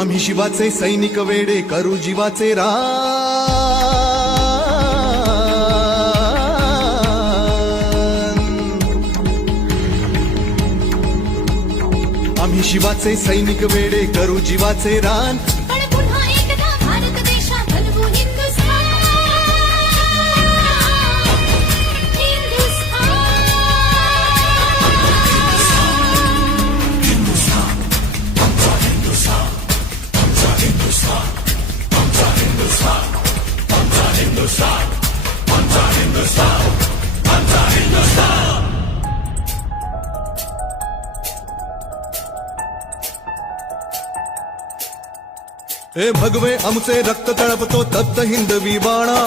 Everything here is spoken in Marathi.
आम्ही शिवाचे सैनिक वेडे करू जीवाचे रान। आम्ही शिवाचे सैनिक वेडे करू जीवाचे रान। पण पुन्हा एकदा भारत देशा बनवू हिंदुस्थान। हे भगवे आमचे रक्त तळपतो तप्त हिंदवी बाणा।